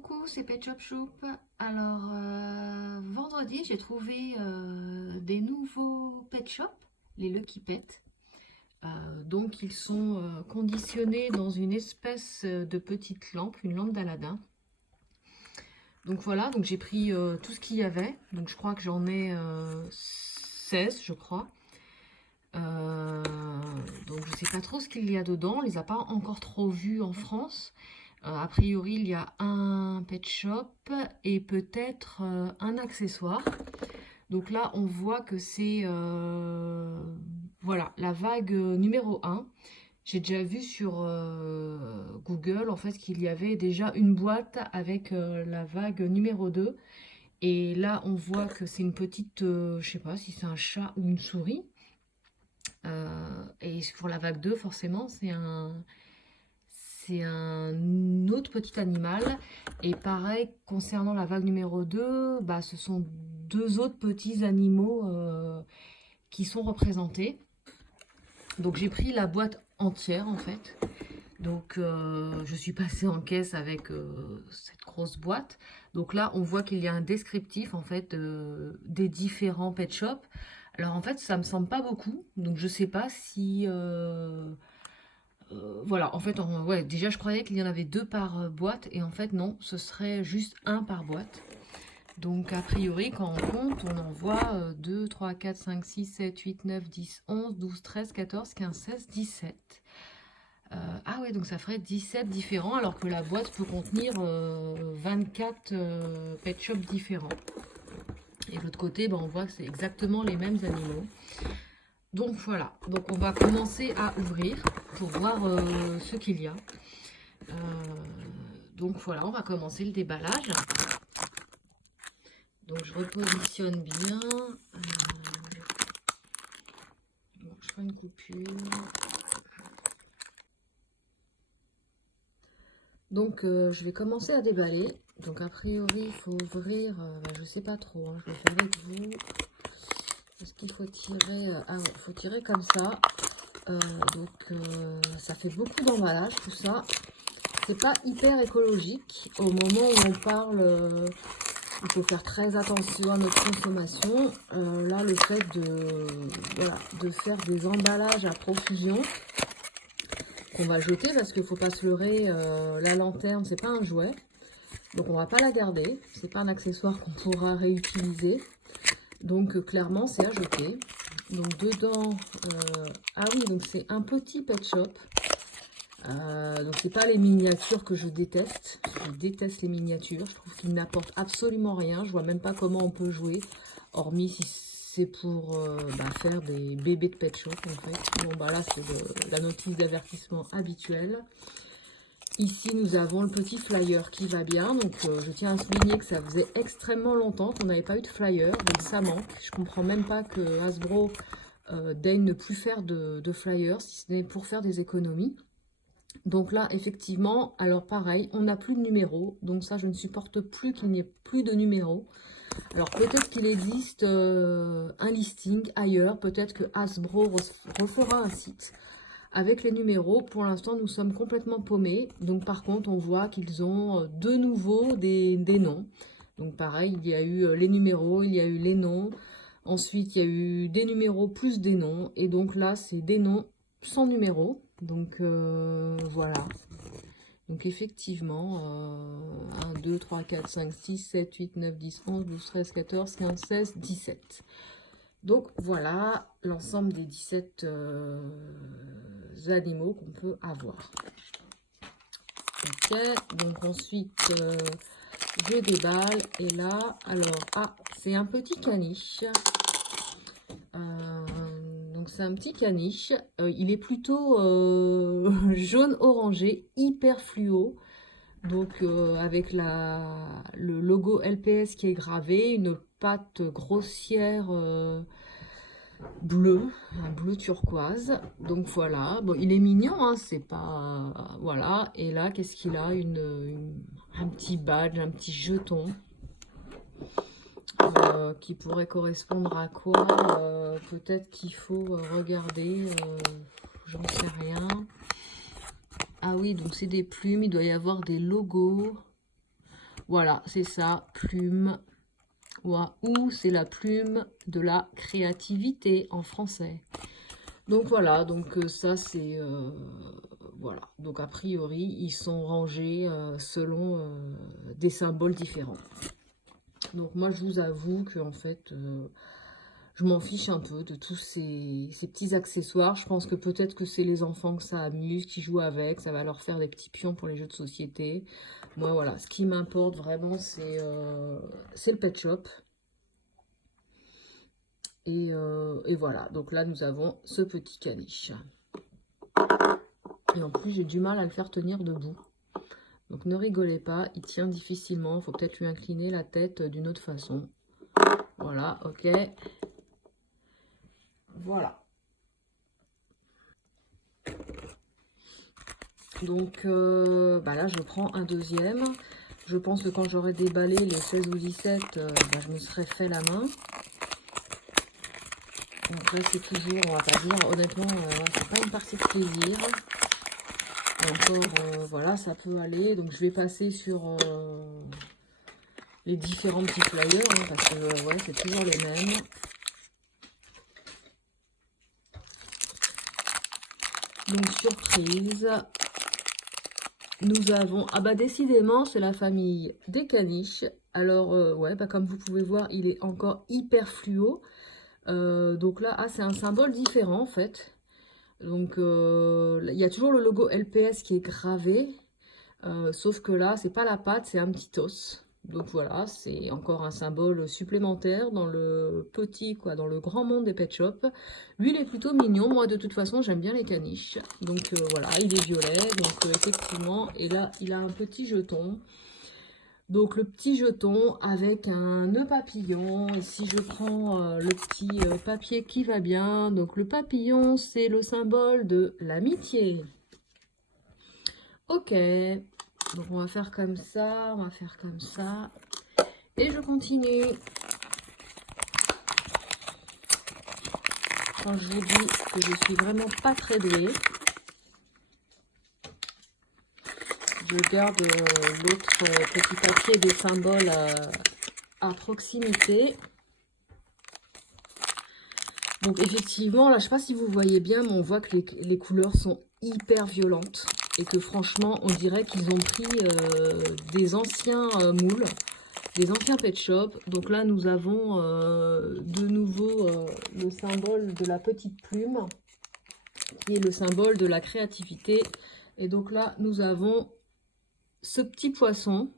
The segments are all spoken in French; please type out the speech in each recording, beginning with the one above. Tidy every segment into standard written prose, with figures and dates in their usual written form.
coucou, c'est Pet Shop Choup. Alors, vendredi, j'ai trouvé des nouveaux Pet Shop, les Lucky Pet. Donc, ils sont conditionnés dans une espèce de petite lampe, une lampe d'Aladin. Donc voilà, donc j'ai pris tout ce qu'il y avait. Donc je crois que j'en ai 16, je crois. Donc je sais pas trop ce qu'il y a dedans, on les a pas encore trop vus en France. A priori, il y a un pet shop et peut-être un accessoire. Donc là, on voit que c'est voilà, la vague numéro 1. J'ai déjà vu sur Google en fait qu'il y avait déjà une boîte avec la vague numéro 2. Et là, on voit que c'est une petite, je sais pas si c'est un chat ou une souris. Et pour la vague 2, forcément, c'est un autre petit animal. Et pareil, concernant la vague numéro 2, bah, ce sont deux autres petits animaux qui sont représentés. Donc j'ai pris la boîte entière en fait. Donc je suis passée en caisse avec cette grosse boîte. Donc là, on voit qu'il y a un descriptif en fait des différents pet shops. Alors en fait, ça me semble pas beaucoup. Donc je sais pas si voilà, en fait, ouais, déjà je croyais qu'il y en avait deux par boîte et en fait non, ce serait juste un par boîte. Donc a priori, quand on compte, on en voit 2, 3, 4, 5, 6, 7, 8, 9, 10, 11, 12, 13, 14, 15, 16, 17. Ah ouais, donc ça ferait 17 différents alors que la boîte peut contenir 24 pet shops différents. Et de l'autre côté, ben, on voit que c'est exactement les mêmes animaux. Donc voilà, donc on va commencer à ouvrir pour voir ce qu'il y a. Donc voilà, on va commencer le déballage. Donc je repositionne bien. Bon, je fais une coupure. Donc je vais commencer à déballer. Donc a priori, il faut ouvrir, je sais pas trop, hein, je vais faire avec vous. Est-ce qu'il faut tirer ah ouais, il faut tirer comme ça. Ça fait beaucoup d'emballage tout ça. C'est pas hyper écologique. Au moment où on parle, il faut faire très attention à notre consommation. Là, le fait voilà, de faire des emballages à profusion qu'on va jeter parce qu'il ne faut pas se leurrer, la lanterne, c'est pas un jouet. Donc on va pas la garder. C'est pas un accessoire qu'on pourra réutiliser. Donc clairement, c'est à jeter. Donc dedans, ah oui, donc c'est un petit pet shop. Donc c'est pas les miniatures que je déteste. Je déteste les miniatures. Je trouve qu'ils n'apportent absolument rien. Je vois même pas comment on peut jouer, hormis si c'est pour faire des bébés de pet shop en fait. Bon bah là c'est la notice d'avertissement habituelle. Ici nous avons le petit flyer qui va bien. Donc je tiens à souligner que ça faisait extrêmement longtemps qu'on n'avait pas eu de flyer. Donc ça manque. Je comprends même pas que Hasbro daigne ne plus faire de flyers, si ce n'est pour faire des économies. Donc là, effectivement, alors pareil, on n'a plus de numéro. Donc ça, je ne supporte plus qu'il n'y ait plus de numéro. Alors peut-être qu'il existe un listing ailleurs. Peut-être que Hasbro refera un site avec les numéros. Pour l'instant, nous sommes complètement paumés. Donc par contre, on voit qu'ils ont de nouveau des noms. Donc pareil, il y a eu les numéros, il y a eu les noms. Ensuite, il y a eu des numéros plus des noms. Et donc là, c'est des noms sans numéro. Donc voilà. Donc effectivement, 1, 2, 3, 4, 5, 6, 7, 8, 9, 10, 11, 12, 13, 14, 15, 16, 17. Donc voilà l'ensemble des 17 animaux qu'on peut avoir. Ok, donc ensuite je déballe et là, alors, ah, c'est un petit caniche. Donc c'est un petit caniche, il est plutôt jaune orangé, hyper fluo. Donc avec le logo LPS qui est gravé, une patte grossière bleue, un bleu turquoise. Donc voilà, bon il est mignon, hein, c'est pas voilà. Et là qu'est-ce qu'il a, un petit badge, un petit jeton. Qui pourrait correspondre à quoi, peut-être qu'il faut regarder, j'en sais rien. Ah oui, donc c'est des plumes, il doit y avoir des logos. Voilà, c'est ça, plume. Ou c'est la plume de la créativité en français. Donc voilà, donc ça c'est... voilà, donc a priori, ils sont rangés selon des symboles différents. Donc moi, je vous avoue que en fait, je m'en fiche un peu de tous ces petits accessoires. Je pense que peut-être que c'est les enfants que ça amuse, qui jouent avec. Ça va leur faire des petits pions pour les jeux de société. Moi, voilà, ce qui m'importe vraiment, c'est le pet shop. Et voilà, donc là, nous avons ce petit caniche. Et en plus, j'ai du mal à le faire tenir debout. Donc ne rigolez pas, il tient difficilement. Il faut peut-être lui incliner la tête d'une autre façon. Voilà, ok. Voilà. Donc là, je prends un deuxième. Je pense que quand j'aurai déballé les 16 ou 17, je me serais fait la main. Donc là, c'est toujours, on va pas dire, honnêtement, c'est pas une partie de plaisir. Encore, voilà, ça peut aller. Donc je vais passer sur les différents petits flyers, hein, parce que ouais, c'est toujours les mêmes. Donc surprise, nous avons, ah bah décidément c'est la famille des caniches. Alors ouais, comme vous pouvez voir, il est encore hyper fluo. Donc là, c'est un symbole différent en fait. Donc il y a toujours le logo LPS qui est gravé, sauf que là c'est pas la patte, c'est un petit os. Donc voilà, c'est encore un symbole supplémentaire dans le petit, dans le grand monde des pet shops. Lui, il est plutôt mignon. Moi, de toute façon, j'aime bien les caniches. Donc voilà, il est violet. Donc effectivement, et là, il a un petit jeton. Donc le petit jeton avec un nœud papillon. Et si je prends le petit papier qui va bien. Donc le papillon, c'est le symbole de l'amitié. Ok. Donc on va faire comme ça, on va faire comme ça. Et je continue. Quand je vous dis que je suis vraiment pas très douée, je garde l'autre petit papier des symboles à proximité. Donc effectivement, là je sais pas si vous voyez bien, mais on voit que les couleurs sont hyper violentes. Et que franchement, on dirait qu'ils ont pris des anciens moules, des anciens pet shops. Donc là, nous avons de nouveau le symbole de la petite plume, qui est le symbole de la créativité. Et donc là, nous avons ce petit poisson.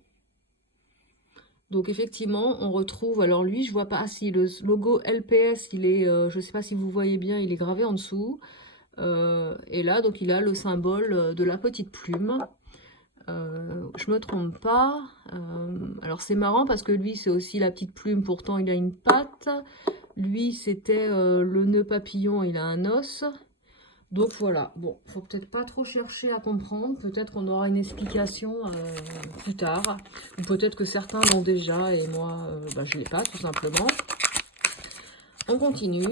Donc effectivement, on retrouve, alors lui, je vois pas, si le logo LPS, il est, je sais pas si vous voyez bien, il est gravé en dessous. Et là, donc, il a le symbole de la petite plume. Je me trompe pas. Alors, c'est marrant parce que lui, c'est aussi la petite plume. Pourtant, il a une patte. Lui, c'était le nœud papillon. Il a un os. Donc, voilà. Bon, faut peut-être pas trop chercher à comprendre. Peut-être qu'on aura une explication plus tard. Ou peut-être que certains l'ont déjà et moi, je l'ai pas, tout simplement. On continue.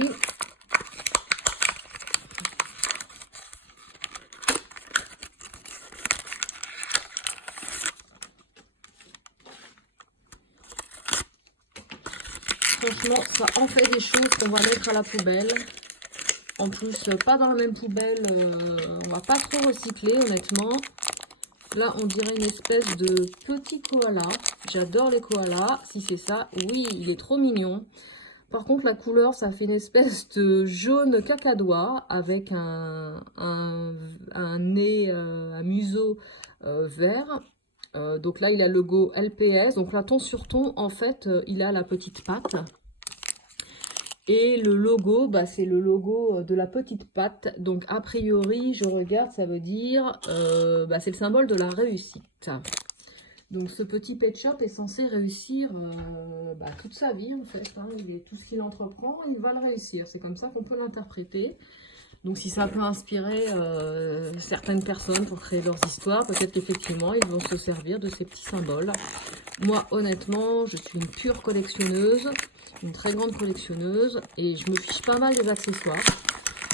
Franchement, ça en fait des choses qu'on va mettre à la poubelle. En plus, pas dans la même poubelle, on va pas trop recycler, honnêtement. Là, on dirait une espèce de petit koala. J'adore les koalas. Si c'est ça, oui, il est trop mignon. Par contre, la couleur, ça fait une espèce de jaune cacadois avec un nez, un museau vert. Donc là, il a le logo LPS. Donc là, ton sur ton, en fait, il a la petite patte. Et le logo, c'est le logo de la petite patte. Donc, a priori, je regarde, ça veut dire, c'est le symbole de la réussite. Donc, ce petit pet shop est censé réussir toute sa vie, en fait. Hein. Tout ce qu'il entreprend, il va le réussir. C'est comme ça qu'on peut l'interpréter. Donc, si ça peut inspirer certaines personnes pour créer leurs histoires, peut-être qu'effectivement, ils vont se servir de ces petits symboles. Moi, honnêtement, je suis une pure collectionneuse, une très grande collectionneuse, et je me fiche pas mal des accessoires.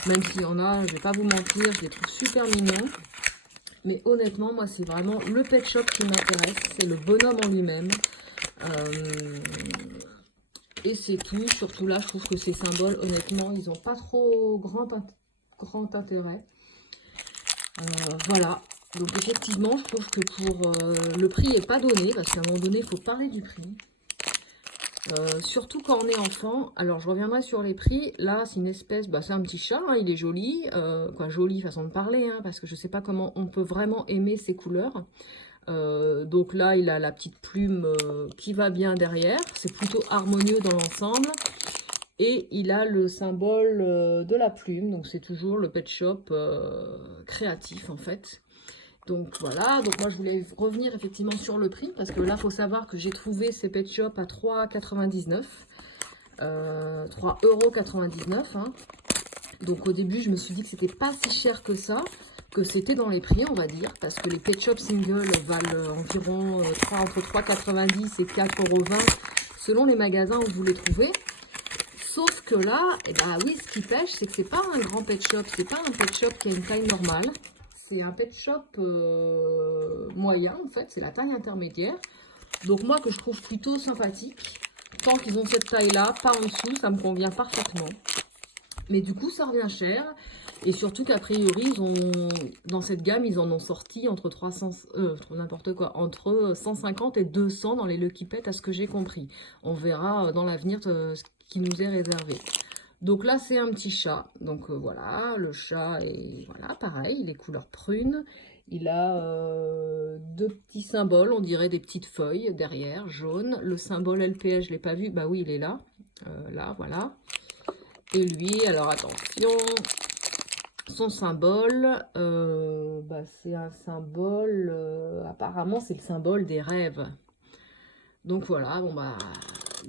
Même s'il y en a, je vais pas vous mentir, je les trouve super mignons. Mais honnêtement, moi, c'est vraiment le pet shop qui m'intéresse. C'est le bonhomme en lui-même. Et c'est tout. Surtout là, je trouve que ces symboles, honnêtement, ils n'ont pas trop grand intérêt. Voilà. Donc effectivement, je trouve que pour le prix n'est pas donné. Parce qu'à un moment donné, il faut parler du prix. Surtout quand on est enfant. Alors je reviendrai sur les prix. Là c'est une espèce, c'est un petit chat, hein, il est joli, quoi, jolie façon de parler, hein, parce que je sais pas comment on peut vraiment aimer ces couleurs. Donc là il a la petite plume qui va bien derrière, c'est plutôt harmonieux dans l'ensemble. Et il a le symbole de la plume, donc c'est toujours le pet shop créatif en fait. Donc voilà, donc moi je voulais revenir effectivement sur le prix, parce que là il faut savoir que j'ai trouvé ces pet shop à 3,99 €, 3,99 €, hein. Donc au début je me suis dit que c'était pas si cher que ça, que c'était dans les prix on va dire, parce que les pet shop single valent environ entre 3,90 € et 4,20 € selon les magasins où vous les trouvez. Sauf que là, eh ben oui, ce qui pêche, c'est que c'est pas un grand pet shop, c'est pas un pet shop qui a une taille normale. C'est un pet shop moyen, en fait, c'est la taille intermédiaire. Donc moi, que je trouve plutôt sympathique. Tant qu'ils ont cette taille-là, pas en dessous, ça me convient parfaitement. Mais du coup, ça revient cher. Et surtout qu'a priori, dans cette gamme, ils en ont sorti entre 300, n'importe quoi, entre 150 et 200 dans les Lucky Pet, à ce que j'ai compris. On verra dans l'avenir ce qui nous est réservé. Donc là, c'est un petit chat. Donc voilà, le chat est voilà, pareil, il est couleur prune. Il a deux petits symboles, on dirait des petites feuilles derrière, jaunes. Le symbole LPS, je ne l'ai pas vu. Bah oui, il est là. Là, voilà. Et lui, alors attention, son symbole, c'est un symbole, apparemment c'est le symbole des rêves. Donc voilà, bon bah,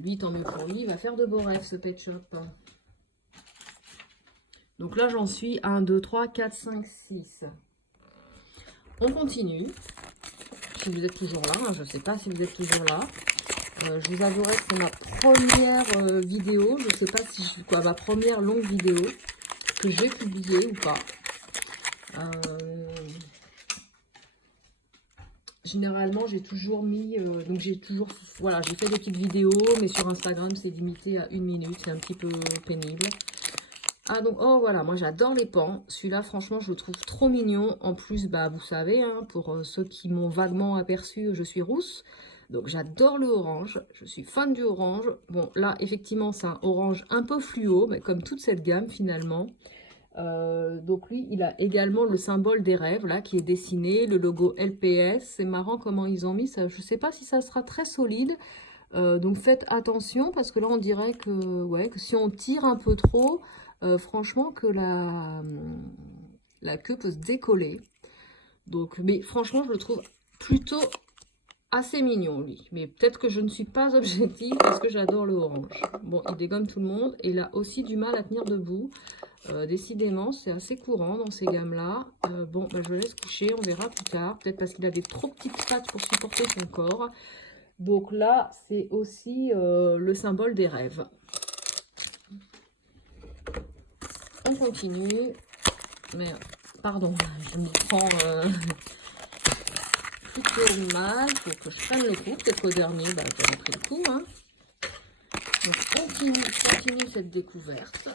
lui, tant mieux pour lui, il va faire de beaux rêves ce pet shop. Donc là, j'en suis 1, 2, 3, 4, 5, 6. On continue. Si vous êtes toujours là, hein, je ne sais pas si vous êtes toujours là. Je vous avouerai que c'est ma première vidéo. Je ne sais pas si ma première longue vidéo que j'ai publiée ou pas. Généralement, j'ai toujours mis... donc j'ai toujours... Voilà, j'ai fait des petites vidéos, mais sur Instagram, c'est limité à 1 minute. C'est un petit peu pénible. Ah donc, oh voilà, moi j'adore les pans. Celui-là, franchement, je le trouve trop mignon. En plus, vous savez, hein, pour ceux qui m'ont vaguement aperçu, je suis rousse. Donc j'adore le orange. Je suis fan du orange. Bon, là, effectivement, c'est un orange un peu fluo, mais comme toute cette gamme, finalement. Donc lui, il a également le symbole des rêves, là, qui est dessiné. Le logo LPS. C'est marrant comment ils ont mis ça. Je ne sais pas si ça sera très solide. Donc faites attention, parce que là, on dirait que, ouais, que si on tire un peu trop... franchement que la queue peut se décoller. Donc, mais franchement, je le trouve plutôt assez mignon, lui. Mais peut-être que je ne suis pas objective parce que j'adore le orange. Bon, il dégomme tout le monde et il a aussi du mal à tenir debout. Décidément, c'est assez courant dans ces gammes-là. Bon, je le laisse coucher, on verra plus tard. Peut-être parce qu'il a des trop petites pattes pour supporter son corps. Donc là, c'est aussi le symbole des rêves. On continue, mais pardon, je me prends plutôt mal, il faut que je prenne le coup, peut-être qu'au dernier, j'aurais pris le coup. Hein. Donc on continue cette découverte.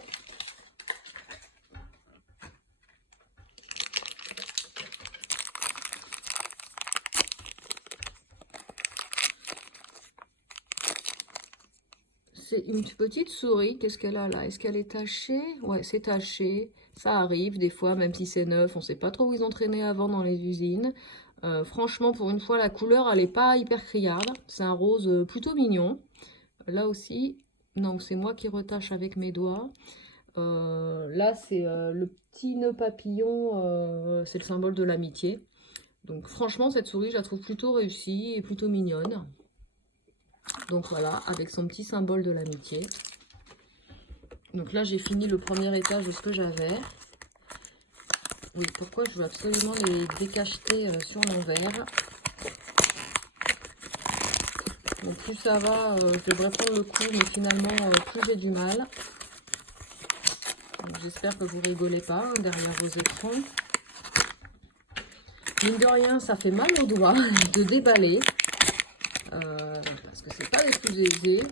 C'est une petite souris. Qu'est-ce qu'elle a là? Est-ce qu'elle est tachée? Ouais, c'est taché. Ça arrive des fois, même si c'est neuf. On ne sait pas trop où ils ont traîné avant dans les usines. Franchement, pour une fois, la couleur, elle n'est pas hyper criarde. C'est un rose plutôt mignon. Là aussi, non, c'est moi qui retache avec mes doigts. Là, c'est le petit nœud papillon. C'est le symbole de l'amitié. Donc franchement, cette souris, je la trouve plutôt réussie et plutôt mignonne. Donc voilà, avec son petit symbole de l'amitié. Donc là, j'ai fini le premier étage de ce que j'avais. Oui, pourquoi je veux absolument les décacheter sur l'envers. Donc plus ça va, je devrais prendre le coup, mais finalement, plus j'ai du mal. J'espère que vous rigolez pas hein, derrière vos écrans. Mine de rien, ça fait mal aux doigts de déballer. Parce que c'est pas les plus aisés.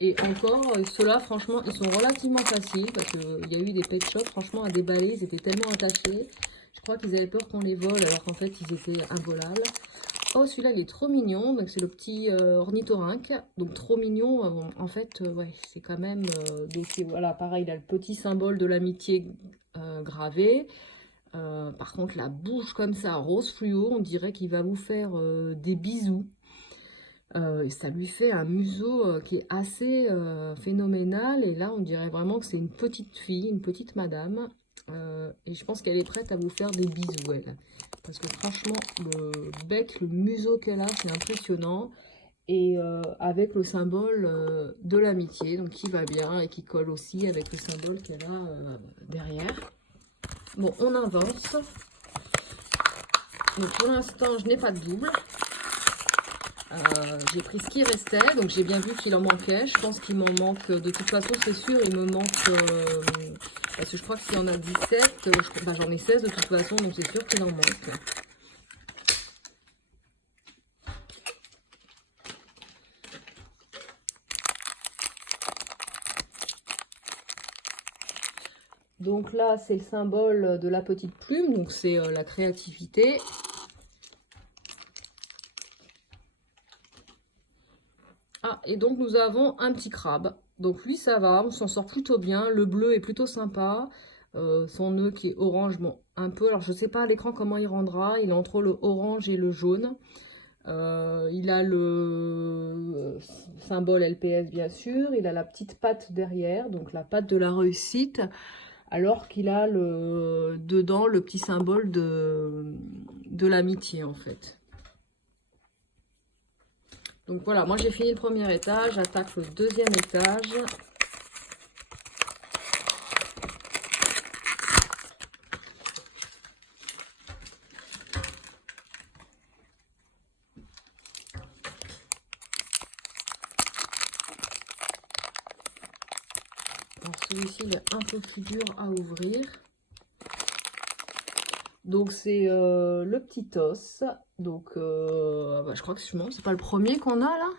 Et encore, ceux-là, franchement, ils sont relativement faciles. Parce qu'il y a eu des pet shops, franchement, à déballer. Ils étaient tellement attachés. Je crois qu'ils avaient peur qu'on les vole, alors qu'en fait, ils étaient involables. Oh, celui-là, il est trop mignon. Donc, c'est le petit ornithorynque. Donc, trop mignon. En fait, ouais, c'est quand même... donc, voilà, pareil, il a le petit symbole de l'amitié gravé. Par contre, la bouche comme ça, rose fluo, on dirait qu'il va vous faire des bisous. Et ça lui fait un museau qui est assez phénoménal. Et là, on dirait vraiment que c'est une petite fille, une petite madame. Et je pense qu'elle est prête à vous faire des bisous, elle. Parce que franchement, le bec, le museau qu'elle a, c'est impressionnant. Et avec le symbole de l'amitié, donc qui va bien et qui colle aussi avec le symbole qu'elle a derrière. Bon, on avance. Donc pour l'instant, je n'ai pas de double. J'ai pris ce qui restait, donc j'ai bien vu qu'il en manquait. Je pense qu'il m'en manque, de toute façon c'est sûr, il me manque, parce que je crois que s'il y en a 17, j'en ai 16 de toute façon, donc c'est sûr qu'il en manque. Donc là c'est le symbole de la petite plume, donc c'est la créativité. Ah, et donc nous avons un petit crabe. Donc lui ça va, on s'en sort plutôt bien. Le bleu est plutôt sympa. Son nœud qui est orange, bon un peu. Alors je sais pas à l'écran comment il rendra. Il est entre le orange et le jaune. Il a le symbole LPS bien sûr. Il a la petite patte derrière, donc la patte de la réussite. Alors qu'il a dedans le petit symbole de l'amitié en fait. Donc voilà, moi j'ai fini le premier étage, j'attaque le deuxième étage. Alors celui-ci il est un peu plus dur à ouvrir. Donc c'est le petit os. Donc je crois que c'est pas le premier qu'on a là.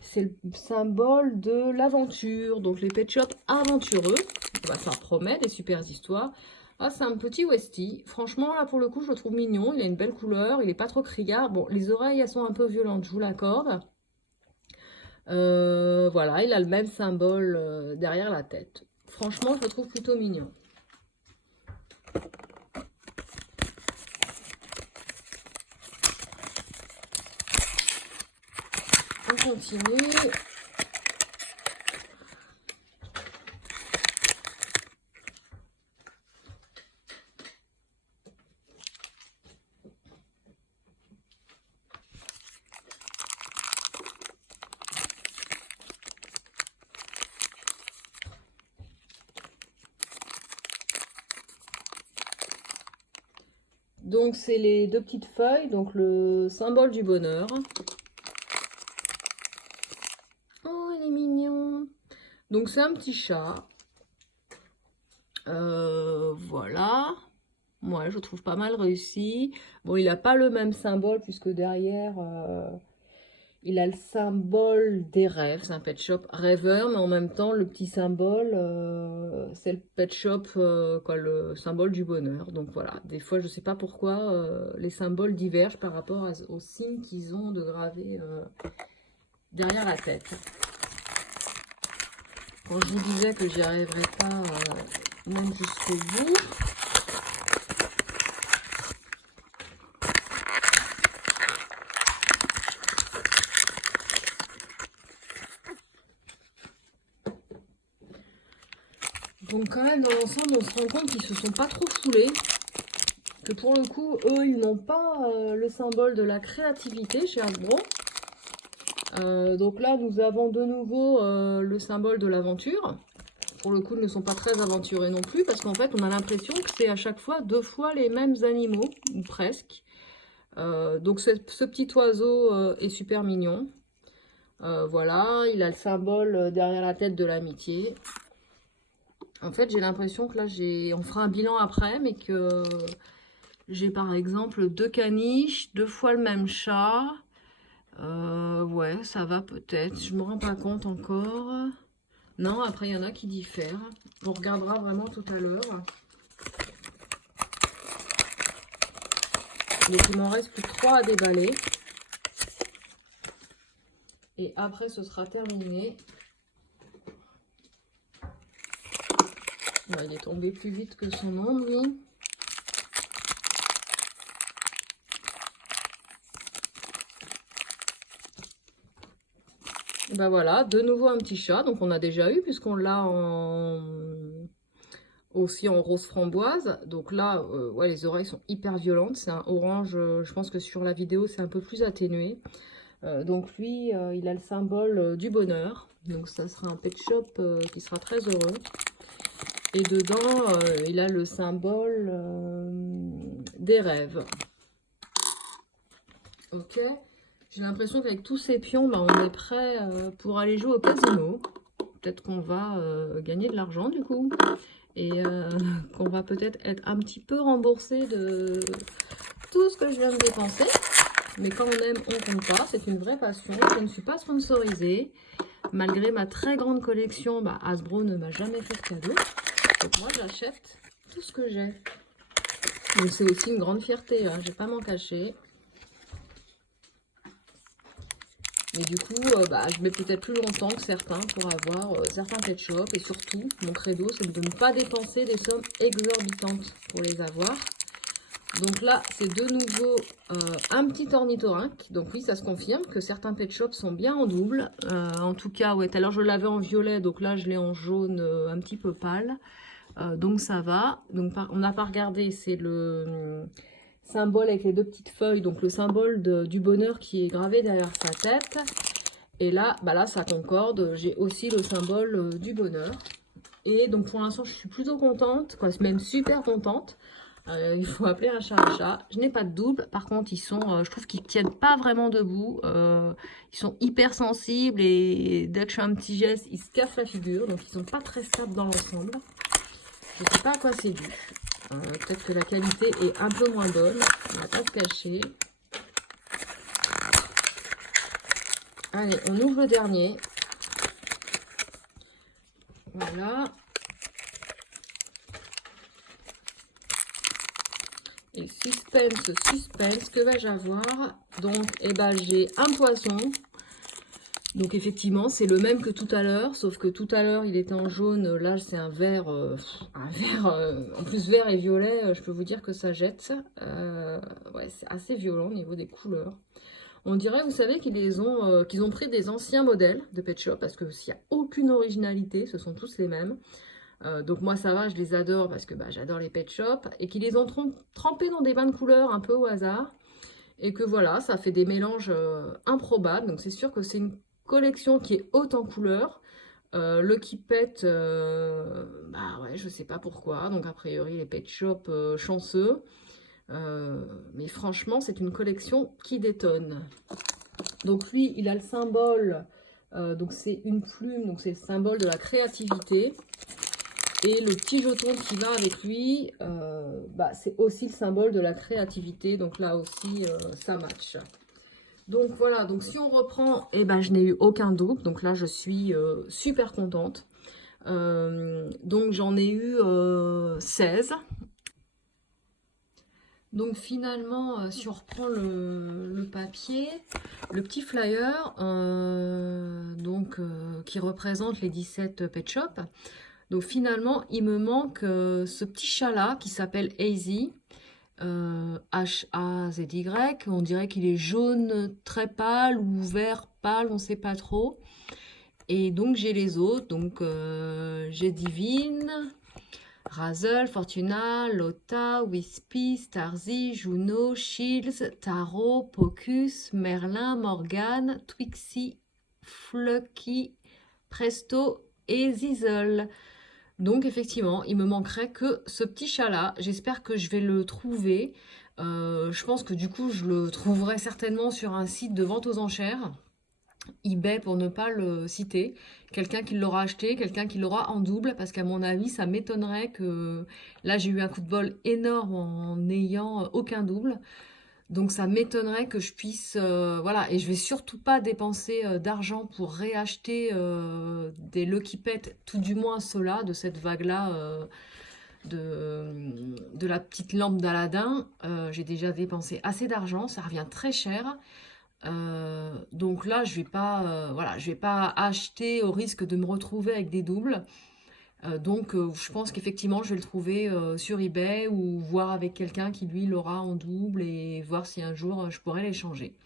C'est le symbole de l'aventure. Donc les pet shops aventureux. Ça promet des super histoires. Ah, c'est un petit Westie. Franchement, là, pour le coup, je le trouve mignon. Il a une belle couleur. Il n'est pas trop criard. Bon, les oreilles, elles sont un peu violentes, je vous l'accorde. Voilà, il a le même symbole derrière la tête. Franchement, je le trouve plutôt mignon. On continue. Donc, c'est les deux petites feuilles, donc le symbole du bonheur. Oh, il est mignon. Donc, c'est un petit chat. Voilà. Moi, je trouve pas mal réussi. Bon, il n'a pas le même symbole, puisque derrière, il a le symbole des rêves. C'est un pet shop rêveur, mais en même temps, le petit symbole, c'est le pet shop, le symbole du bonheur. Donc voilà, des fois, je sais pas pourquoi les symboles divergent par rapport aux signes qu'ils ont de graver derrière la tête. Quand je vous disais que j'y arriverais pas même jusqu'au bout. Donc quand même dans l'ensemble on se rend compte qu'ils se sont pas trop foulés. Que pour le coup eux ils n'ont pas le symbole de la créativité chez Hasbro. Donc là nous avons de nouveau le symbole de l'aventure. Pour le coup ils ne sont pas très aventurés non plus. Parce qu'en fait on a l'impression que c'est à chaque fois 2 fois les mêmes animaux. Ou presque. Donc ce petit oiseau est super mignon. Voilà, il a le symbole derrière la tête de l'amitié. En fait, j'ai l'impression que là, on fera un bilan après, mais que J'ai par exemple 2 caniches, 2 fois le même chat. Ouais, ça va peut-être. Je me rends pas compte encore. Non, après il y en a qui diffèrent. On regardera vraiment tout à l'heure. Donc il m'en reste plus que 3 à déballer. Et après ce sera terminé. Il est tombé plus vite que son ombre, lui. Et ben voilà, de nouveau un petit chat. Donc on a déjà eu, puisqu'on l'a aussi en rose framboise. Donc là, ouais, les oreilles sont hyper violentes. C'est un orange, je pense que sur la vidéo, c'est un peu plus atténué. Donc lui, il a le symbole du bonheur. Donc ça sera un pet shop qui sera très heureux. Et dedans, il a le symbole des rêves. Ok. J'ai l'impression qu'avec tous ces pions, bah, on est prêt pour aller jouer au casino. Peut-être qu'on va gagner de l'argent du coup. Et qu'on va peut-être être un petit peu remboursé de tout ce que je viens de dépenser. Mais quand on aime, on compte pas. C'est une vraie passion. Je ne suis pas sponsorisée. Malgré ma très grande collection, bah, Hasbro ne m'a jamais fait de cadeau. Donc moi, j'achète tout ce que j'ai. Donc c'est aussi une grande fierté, hein, je vais pas m'en cacher. Mais du coup, bah, je mets peut-être plus longtemps que certains pour avoir certains pet shops. Et surtout, mon credo, c'est de ne pas dépenser des sommes exorbitantes pour les avoir. Donc là, c'est de nouveau un petit ornithorynque. Donc oui, ça se confirme que certains pet shops sont bien en double. En tout cas, ouais, tout à l'heure, je l'avais en violet. Donc là, je l'ai en jaune un petit peu pâle. Donc ça va. Donc on n'a pas regardé, c'est le symbole avec les 2 petites feuilles, donc le symbole du bonheur qui est gravé derrière sa tête. Et là, bah là ça concorde, j'ai aussi le symbole du bonheur. Et donc pour l'instant je suis plutôt contente, quoi, même super contente. Il faut appeler un chat un chat. Je n'ai pas de double, par contre ils sont, je trouve qu'ils tiennent pas vraiment debout. Ils sont hyper sensibles et dès que je fais un petit geste, ils se cassent la figure. Donc ils sont pas très stables dans l'ensemble. Je ne sais pas à quoi c'est dû. Peut-être que la qualité est un peu moins bonne. On va pas se cacher. Allez, on ouvre le dernier. Voilà. Et suspense, suspense, que vais-je avoir? Donc, eh ben, j'ai un poisson. Donc effectivement, c'est le même que tout à l'heure, sauf que tout à l'heure, il était en jaune. Là, c'est un vert, en plus vert et violet, je peux vous dire que ça jette. Ouais, c'est assez violent au niveau des couleurs. On dirait, vous savez, qu'ils ont pris des anciens modèles de Pet Shop, parce que s'il n'y a aucune originalité, ce sont tous les mêmes. Donc moi, ça va, je les adore, parce que bah, j'adore les Pet Shop, et qu'ils les ont trempés dans des bains de couleurs un peu au hasard. Et que voilà, ça fait des mélanges improbables. Donc c'est sûr que c'est une collection qui est haute en couleurs. Le qui pète, bah ouais, je sais pas pourquoi. Donc a priori, les Pet Shop chanceux. Mais franchement, c'est une collection qui détonne. Donc lui, il a le symbole, donc c'est une plume, donc c'est le symbole de la créativité. Et le petit jeton qui va avec lui, bah, c'est aussi le symbole de la créativité. Donc là aussi, ça match. Donc voilà, donc si on reprend, eh ben, je n'ai eu aucun double. Donc là, je suis super contente. Donc j'en ai eu 16. Donc finalement, si on reprend le papier, le petit flyer qui représente les 17 pet shops. Donc finalement, il me manque ce petit chat-là qui s'appelle Hazy. H-A-Z-Y. On dirait qu'il est jaune très pâle ou vert pâle, on ne sait pas trop. Et donc j'ai les autres. Donc j'ai Divine, Razzle, Fortuna, Lotta, Wispy, Starzy, Juno, Shields, Taro, Pocus, Merlin, Morgane, Twixie, Flucky, Presto et Zizzle. Donc effectivement, il me manquerait que ce petit chat-là. J'espère que je vais le trouver. Je pense que du coup, je le trouverai certainement sur un site de vente aux enchères. eBay pour ne pas le citer, quelqu'un qui l'aura acheté, quelqu'un qui l'aura en double, parce qu'à mon avis, ça m'étonnerait que... Là, j'ai eu un coup de bol énorme en n'ayant aucun double. Donc ça m'étonnerait que je puisse... voilà, et je vais surtout pas dépenser d'argent pour réacheter des Lucky Pet, tout du moins ceux-là, de cette vague-là, de la petite lampe d'Aladin. J'ai déjà dépensé assez d'argent, ça revient très cher. Donc là, je vais pas, voilà, je vais pas acheter au risque de me retrouver avec des doubles. Je pense qu'effectivement, je vais le trouver sur eBay ou voir avec quelqu'un qui lui l'aura en double et voir si un jour je pourrais les changer.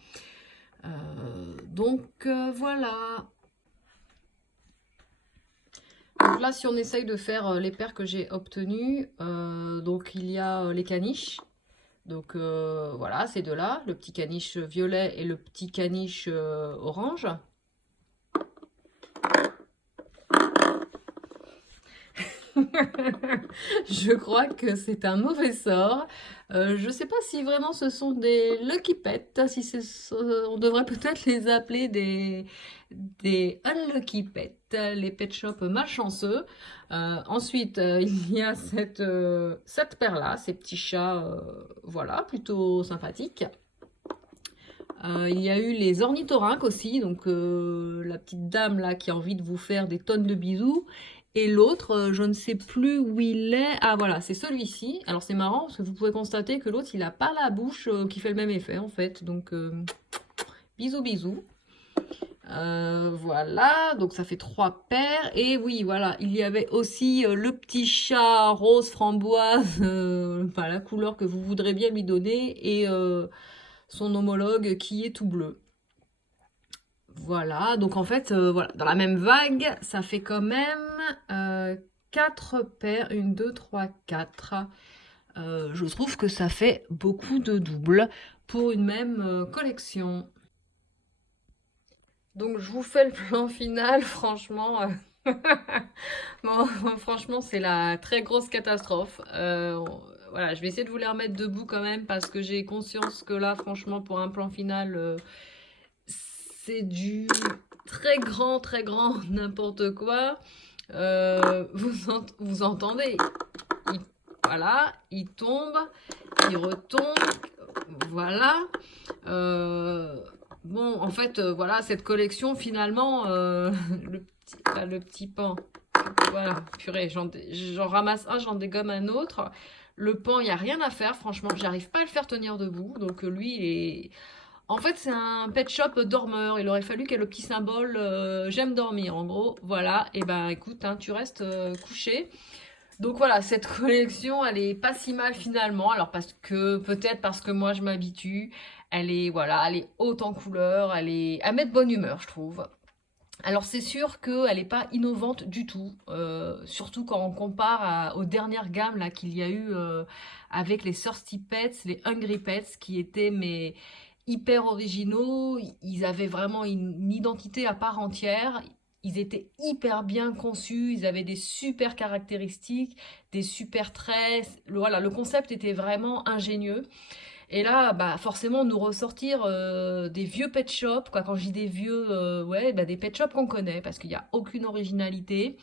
Voilà. Donc là, si on essaye de faire les paires que j'ai obtenues, donc il y a les caniches. Donc voilà, ces deux-là, le petit caniche violet et le petit caniche orange. Je crois que c'est un mauvais sort. Je ne sais pas si vraiment ce sont des Lucky Pets, si on devrait peut-être les appeler des Unlucky Pets, les pet shops malchanceux. Ensuite, il y a cette paire-là, ces petits chats, voilà, plutôt sympathiques. Il y a eu les ornithorynques aussi, donc la petite dame là qui a envie de vous faire des tonnes de bisous. Et l'autre, je ne sais plus où il est. Ah voilà, c'est celui-ci. Alors c'est marrant parce que vous pouvez constater que l'autre, il n'a pas la bouche qui fait le même effet en fait. Donc bisous bisous. Voilà, donc ça fait 3 paires. Et oui, voilà, il y avait aussi le petit chat rose framboise, enfin la couleur que vous voudrez bien lui donner, et son homologue qui est tout bleu. Voilà, donc en fait, voilà, dans la même vague, ça fait quand même 4 paires, 1, 2, 3, 4. Je trouve que ça fait beaucoup de doubles pour une même collection. Donc je vous fais le plan final, franchement, bon, franchement c'est la très grosse catastrophe. Voilà, je vais essayer de vous les remettre debout quand même parce que j'ai conscience que là, franchement, pour un plan final, c'est du très grand n'importe quoi. Vous entendez, voilà, il tombe, il retombe, voilà. Bon, en fait, voilà, cette collection, finalement, le petit pan, voilà, purée, j'en ramasse un, j'en dégomme un autre. Le pan, il n'y a rien à faire, franchement, j'arrive pas à le faire tenir debout. Donc lui, il est... En fait, c'est un pet shop dormeur. Il aurait fallu qu'il y ait le petit symbole j'aime dormir, en gros. Voilà, et ben écoute, hein, tu restes couché. Donc voilà, cette collection, elle est pas si mal finalement. Alors peut-être parce que moi je m'habitue. Elle est voilà, elle est haute en couleur, elle met de bonne humeur, je trouve. Alors c'est sûr qu'elle n'est pas innovante du tout, surtout quand on compare aux dernières gammes là qu'il y a eu avec les Thirsty Pets, les Hungry Pets, qui étaient mais hyper originaux. Ils avaient vraiment une identité à part entière. Ils étaient hyper bien conçus, ils avaient des super caractéristiques, des super traits. Voilà, le concept était vraiment ingénieux. Et là, bah, forcément, nous ressortir des vieux pet shops, quoi. Quand je dis des vieux, ouais, bah, des pet shops qu'on connaît, parce qu'il n'y a aucune originalité,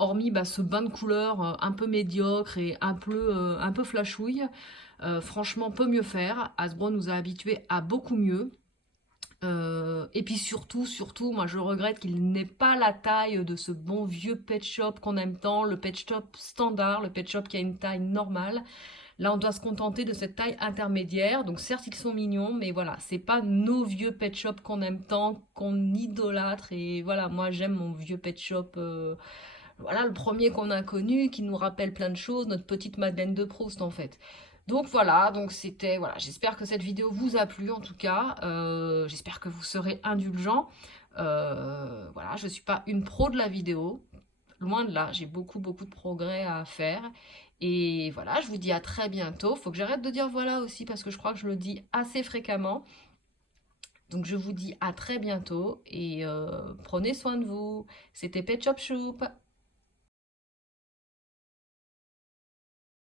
hormis bah, ce bain de couleurs un peu médiocre et un peu flashouille. Franchement, peut mieux faire. Hasbro nous a habitués à beaucoup mieux. Et puis surtout, moi je regrette qu'il n'ait pas la taille de ce bon vieux pet shop qu'on aime tant, le pet shop standard, le pet shop qui a une taille normale. Là, on doit se contenter de cette taille intermédiaire. Donc, certes, ils sont mignons, mais voilà, c'est pas nos vieux pet shops qu'on aime tant, qu'on idolâtre. Et voilà, moi, j'aime mon vieux pet shop. Voilà, le premier qu'on a connu, qui nous rappelle plein de choses, notre petite Madeleine de Proust, en fait. Donc voilà, voilà. J'espère que cette vidéo vous a plu, en tout cas. J'espère que vous serez indulgents. Voilà, je suis pas une pro de la vidéo. Loin de là, j'ai beaucoup de progrès à faire. Et voilà, je vous dis à très bientôt. Faut que j'arrête de dire voilà aussi parce que je crois que je le dis assez fréquemment. Donc je vous dis à très bientôt et prenez soin de vous. C'était Pet Shop Choup.